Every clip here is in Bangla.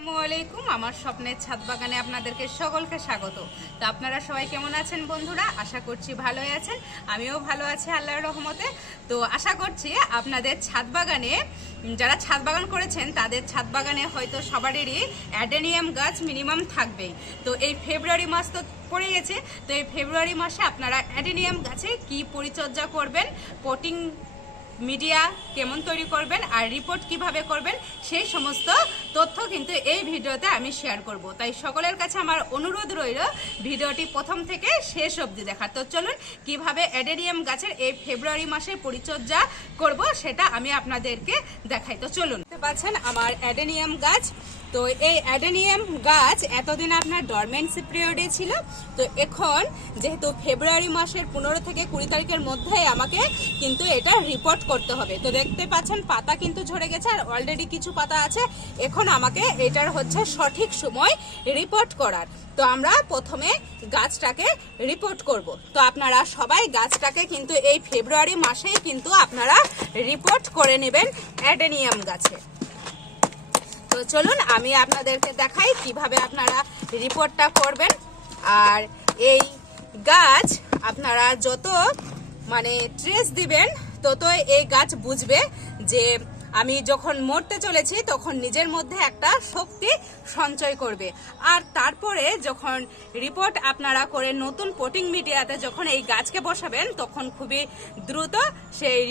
আসসালামু আলাইকুম। আমার স্বপ্নের ছাদ বাগানে আপনাদেরকে সকলকে স্বাগত। তো আপনারা সবাই কেমন আছেন বন্ধুরা? আশা করছি ভালোই আছেন। আমিও ভালো আছি আল্লাহর রহমতে। তো আশা করছি আপনাদের ছাদ বাগানে, যারা ছাদ বাগান করেছেন, তাদের ছাদ বাগানে হয়তো সবারই অ্যাডেনিয়াম গাছ মিনিমাম থাকবেই। তো এই ফেব্রুয়ারি মাস তো পড়ে গেছে। তো এই ফেব্রুয়ারি মাসে আপনারা অ্যাডেনিয়াম গাছে কি পরিচর্যা করবেন পটিং মিডিয়া কেমন তৈরি করবেন আর রিপোর্ট কীভাবে করবেন, সেই সমস্ত তথ্য কিন্তু এই ভিডিওতে আমি শেয়ার করব। তাই সকলের কাছে আমার অনুরোধ রইল, ভিডিওটি প্রথম থেকে শেষ অবধি দেখার। তো চলুন, কীভাবে অ্যাডেরিয়াম গাছের এই ফেব্রুয়ারি মাসে পরিচর্যা করব, সেটা আমি আপনাদেরকে দেখাই। তো চলুন পাচ্ছেন আমার অ্যাডেনিয়াম গাছ। তো এই অ্যাডেনিয়াম গাছ এতদিন আপনার ডরমেন্সি পিরিয়ডে ছিল। তো এখন যেহেতু ফেব্রুয়ারি মাসের পনেরো থেকে কুড়ি তারিখের মধ্যে আমাকে কিন্তু এটা রিপোর্ট করতে হবে। তো দেখতে পাচ্ছেন, পাতা কিন্তু ঝরে গেছে আর অলরেডি কিছু পাতা আছে। এখন আমাকে এটার হচ্ছে সঠিক সময় রিপোর্ট করার। তো আমরা প্রথমে গাছটাকে রিপোর্ট করব। তো আপনারা সবাই গাছটাকে কিন্তু এই ফেব্রুয়ারি মাসেই কিন্তু আপনারা রিপোর্ট করে নেবেন অ্যাডেনিয়াম গাছে। তো চলুন, আমি আপনাদেরকে দেখাই কীভাবে আপনারা রিপোর্টটা করবেন। আর এই গাছ আপনারা যত মানে ট্রেস দিবেন তত এই গাছ বুঝবে যে আমি যখন মরতে চলেছি, তখন নিজের মধ্যে একটা শক্তি সঞ্চয় করবে। আর তারপরে যখন রিপোর্ট আপনারা করে নতুন পোটিং মিডিয়াতে যখন এই গাছকে বসাবেন, তখন খুবই দ্রুত সেই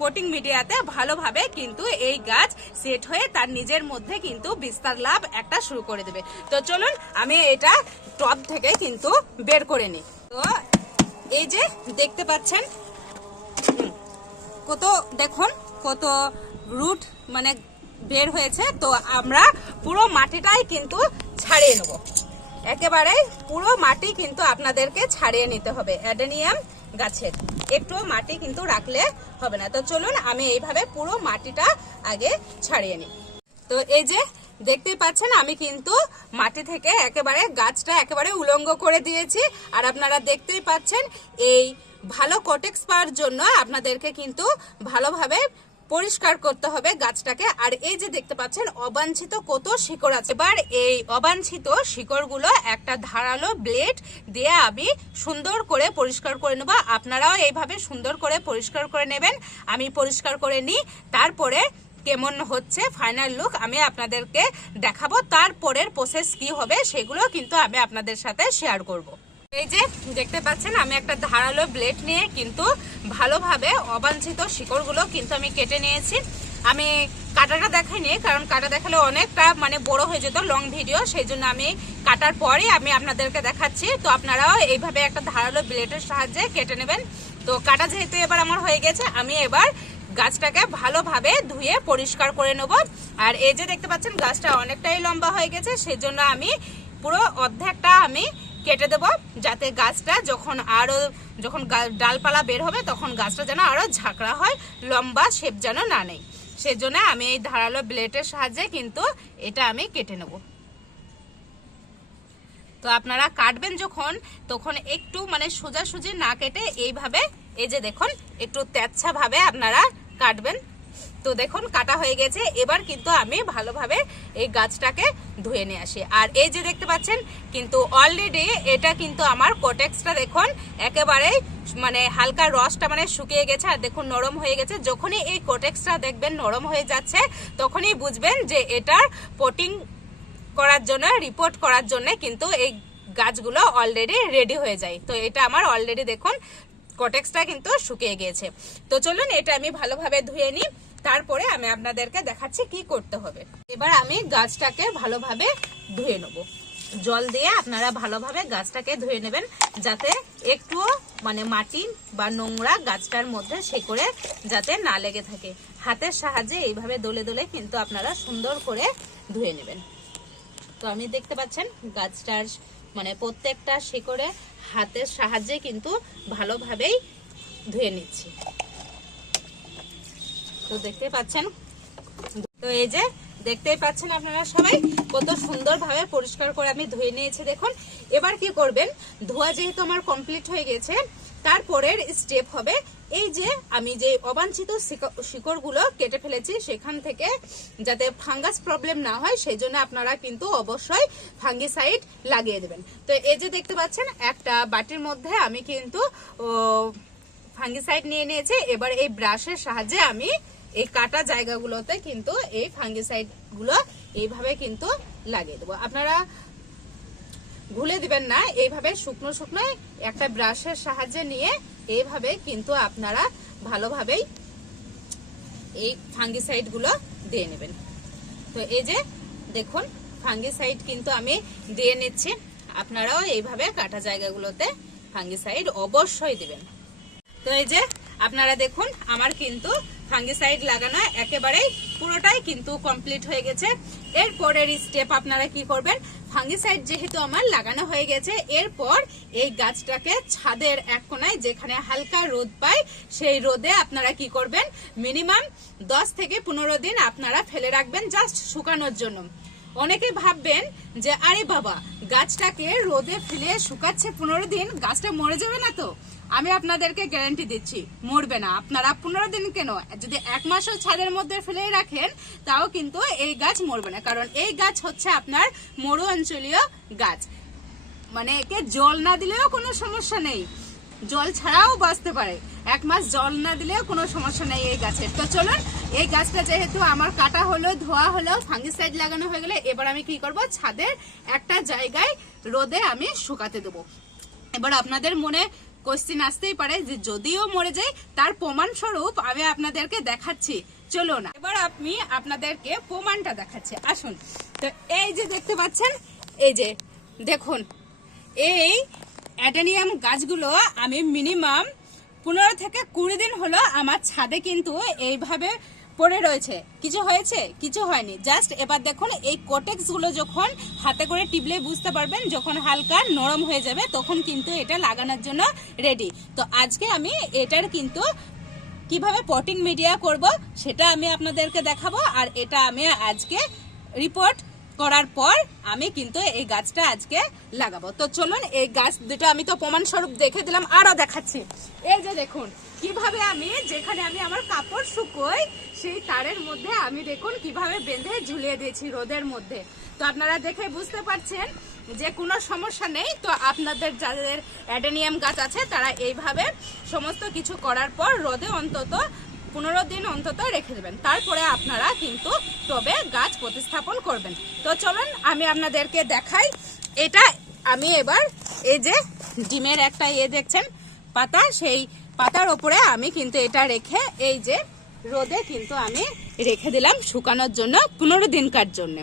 পোটিং মিডিয়াতে ভালোভাবে কিন্তু এই গাছ সেট হয়ে তার নিজের মধ্যে কিন্তু বিস্তার লাভ একটা শুরু করে দেবে। তো চলুন, আমি এটা টপ থেকে কিন্তু বের করে নিই। তো এই যে দেখতে পাচ্ছেন কত, দেখুন, কত রুট মানে বের হয়েছে। তো আমরা পুরো মাটিটাই কিন্তু ছাড়িয়ে নেব। একেবারে পুরো মাটি কিন্তু আপনাদেরকে ছাড়িয়ে নিতে হবে। অ্যাডেনিয়াম গাছের। একটু মাটি কিন্তু রাখলে হবে না। তো চলুন আমি এইভাবে পুরো মাটিটা আগে ছাড়িয়ে নিই। তো এই যে দেখতে পাচ্ছেন, আমি কিন্তু মাটি থেকে একেবারে গাছটা একেবারে উলঙ্গ করে দিয়েছি। আর আপনারা দেখতেই পাচ্ছেন, এই ভালো কটেক্স পাওয়ার জন্য আপনাদেরকে কিন্তু ভালোভাবে পরিষ্কার করতে হবে গাছটাকে। আর এই যে দেখতে পাচ্ছেন, অবাঞ্ছিত কত শিকড় আছে। এবার এই অবাঞ্ছিত শিকড়গুলো একটা ধারালো ব্লেড দিয়ে আমি সুন্দর করে পরিষ্কার করে নেব। আপনারাও এইভাবে সুন্দর করে পরিষ্কার করে নেবেন। আমি পরিষ্কার করে নিই, তারপরে কেমন হচ্ছে ফাইনাল লুক আমি আপনাদেরকে দেখাবো। তারপরের প্রসেস কি হবে সেগুলো কিন্তু আমি আপনাদের সাথে শেয়ার করব। এই যে দেখতে পাচ্ছেন, আমি একটা ধারালো ব্লেড নিয়ে কিন্তু ভালোভাবে অবাঞ্ছিত শিকড়গুলো কিন্তু আমি কেটে নিয়েছি। আমি কাটাটা দেখাইনি, কারণ কাটা দেখালে অনেকটা মানে বড় হয়ে যেত লং ভিডিও সেই জন্য আমি কাটার পরে আমি আপনাদেরকে দেখাচ্ছি। তো আপনারাও এইভাবে একটা ধারালো ব্লেডের সাহায্যে কেটে নেবেন। তো কাটা যেহেতু এবার আমার হয়ে গেছে, আমি এবার গাছটাকে ভালোভাবে ধুয়ে পরিষ্কার করে নেব। আর এই যে দেখতে পাচ্ছেন, গাছটা অনেকটাই লম্বা হয়ে গেছে সেই জন্য আমি পুরো অর্ধেকটা আমি কেটে দেব যাতে গাছটা যখন আরও, যখন ডালপালা বের হবে তখন গাছটা যেন আরও ঝাঁকড়া হয়, লম্বা শেপ যেন না নেই। সেজন্য আমি এই ধারালো ব্লেডের সাহায্যে কিন্তু এটা আমি কেটে নেব। তো আপনারা কাটবেন যখন, তখন একটু মানে সোজাসুজি না কেটে এইভাবে, এই যে দেখুন, একটু তেচ্ছা ভাবে আপনারা কাটবেন। তো দেখুন, কাটা হয়ে গেছে। এবার কিন্তু আমি ভালোভাবে এই গাছটাকে ধুয়ে নিয়ে আসি। আর এই যে দেখতে পাচ্ছেন, কিন্তু অলরেডি এটা কিন্তু আমার কোটেক্সটা দেখুন একেবারে মানে হালকা রসটা মানে শুকিয়ে গেছে আর দেখুন, নরম হয়ে গেছে। যখনই এই কোটেক্সটা দেখবেন, নরম হয়ে যাচ্ছে, তখনই বুঝবেন যে এটার পটিং করার জন্য রিপোর্ট করার জন্য কিন্তু এই গাছগুলো অলরেডি রেডি হয়ে যায়। তো এটা আমার অলরেডি দেখুন কটেক্সটা কিন্তু শুকিয়ে গিয়েছে তো চলুন, এটা আমি ভালোভাবে ধুয়ে নিই। তারপরে আমি আপনাদেরকে দেখাচ্ছি কি করতে হবে। এবার আমি গাছটাকে ভালোভাবে ধুয়ে নেব। জল দিয়ে আপনারা ভালোভাবে গাছটাকে ধুয়ে নেবেন, যাতে একটু মানে মাটি বা নোংরা গাছটার মধ্যে শেকড়ে যাতে না লেগে থাকে। হাতের সাহায্যে এইভাবে দলে দোলে কিন্তু আপনারা সুন্দর করে ধুয়ে নেবেন। তো আমি দেখতে পাচ্ছেন, গাছটার মানে প্রত্যেকটা শিকড়ে হাতের সাহায্যে কিন্তু ভালোভাবেই ধুয়ে নিচ্ছি। তো দেখতে পাচ্ছেন? তো এই যে, দেখতেই পাচ্ছেন আপনারা সবাই? কত সুন্দরভাবে পরিষ্কার করে আমি ধুয়ে নিয়েছি, দেখুন। এবার কি করবেন? ধোয়া যেহেতু আমার কমপ্লিট হয়ে গেছে তারপরের স্টেপ হবে এই যে, আমি যে অবাঞ্ছিত শিকড়গুলো কেটে ফেলেছি সেখান থেকে যাতে ফাঙ্গাস প্রবলেম না হয় সেই জন্য আপনারা কিন্তু অবশ্যই ফাঙ্গিসাইড লাগিয়ে দেবেন। তো এই যে দেখতে পাচ্ছেন, একটা বাটির মধ্যে আমি কিন্তু ফাঙ্গিসাইড নিয়ে নিয়েছি। এবার এই ব্রাশের সাহায্যে আমি এই কাটা জায়গাগুলোতে কিন্তু এই ফাঙ্গিসাইডগুলো এইভাবে কিন্তু লাগিয়ে দেবো। আপনারা ভুলে দিবেন না, এইভাবে শুকনো শুকনো একটা ব্রাশের সাহায্যে নিয়ে এইভাবে কিন্তু আপনারা ভালোভাবেই এই ফাঙ্গিসাইডগুলো দিয়ে নেবেন। তো এই যে দেখুন ফাঙ্গিসাইড কিন্তু আমি দিয়ে নিচ্ছি। আপনারাও এইভাবে কাটা জায়গাগুলোতে ফাঙ্গিসাইড অবশ্যই দিবেন। তো এই যে আপনারা দেখুন, আমার কিন্তু ফাঙ্গিসাইড লাগানো একেবারেই পুরোটাই কিন্তু কমপ্লিট হয়ে গেছে। এরপরের স্টেপ আপনারা কি করবেন? ফাঙ্গিসাইড যেহেতু আমার লাগানো হয়ে গেছে, এরপর এই গাছটাকে ছাদের এক কোনায় যেখানে হালকা রোদ পায়, সেই রোদে আপনারা কি করবেন? মিনিমাম দশ থেকে পনেরো দিন আপনারা ফেলে রাখবেন জাস্ট শুকানোর জন্য। অনেকে ভাববেন যে, আরে বাবা, গাছটাকে রোদে ফেলে শুকাচ্ছে পনেরো দিন, গাছটা মরে যাবে না তো? আমি আপনাদেরকে গ্যারান্টি দিচ্ছি, মরবে না। আপনারা পনেরো দিন কেন? যদি এক মাসও ছাদের মধ্যে ফেলে রাখেন, তাও কিন্তু এই গাছ মরবে না। কারণ এই গাছ হচ্ছে আপনার মরু অঞ্চলীয় গাছ। মানে একে জল না দিলেও কোনো সমস্যা নেই। জল ছাড়াও বাঁচতে পারে। এক মাস জল না দিলেও কোনো সমস্যা নেই এই গাছের তো চলুন, এই গাছটা যেহেতু আমার কাটা হলো, ধোয়া হলো ফাঙ্গিসাইড লাগানো হয়ে গেলে, এবার আমি কি করব? ছাদের একটা জায়গায় রোদে আমি শুকাতে দেবো। এবার আপনাদের মনে কোশ্চিন আসতেই পারে যে যদিও মরে যায়, তার প্রমাণ স্বরূপ আমি আপনাদেরকে দেখাচ্ছি। চলো না এবার আমি আপনাদেরকে প্রমাণটা দেখাচ্ছি। আসুন, তো এই যে দেখতে পাচ্ছেন, এই যে দেখুন, এই অ্যাডেনিয়াম গাছগুলো আমি মিনিমাম পনেরো থেকে কুড়ি দিন হলো আমার ছাদে কিন্তু এইভাবে পড়ে রয়েছে। কিছু হয়েছে? কিছু হয়নি। জাস্ট এবার দেখুন, এই কোটেক্সগুলো যখন হাতে করে টিপলে বুঝতে পারবেন, যখন হালকা নরম হয়ে যাবে, তখন কিন্তু এটা লাগানোর জন্য রেডি তো আজকে আমি এটার কিন্তু কীভাবে পটিং মিডিয়া করব, সেটা আমি আপনাদেরকে দেখাবো, আর এটা আমি আজকে রিপোর্ট করার পর আমি কিন্তু এই গাছটা আজকে লাগাবো। তো চলুন, এই গাছ দুটো আমি তো প্রমাণ স্বরূপ দেখে দিলাম আরও দেখাচ্ছি। এই যে দেখুন, কীভাবে আমি, যেখানে আমি আমার কাপড় শুকোই, সেই তারের মধ্যে আমি দেখুন কীভাবে বেঁধে ঝুলিয়ে দিয়েছি রোদের মধ্যে। তো আপনারা দেখে বুঝতে পারছেন যে কোনো সমস্যা নেই। তো আপনাদের যাদের অ্যাডেনিয়াম গাছ আছে, তারা এইভাবে সমস্ত কিছু করার পর রোদে অন্তত পনেরো দিন অন্তত রেখে দেবেন। তারপরে আপনারা কিন্তু টবে গাছ প্রতিস্থাপন করবেন। তো চলুন, আমি আপনাদেরকে দেখাই। এটা আমি এবার এই যে ডিমের একটা ইয়ে দেখছেন, পাতা। সেই পাতার ওপরে আমি কিন্তু এটা রেখে এই যে রোদে কিন্তু আমি রেখে দিলাম শুকানোর জন্য, পনেরো দিনকার জন্য।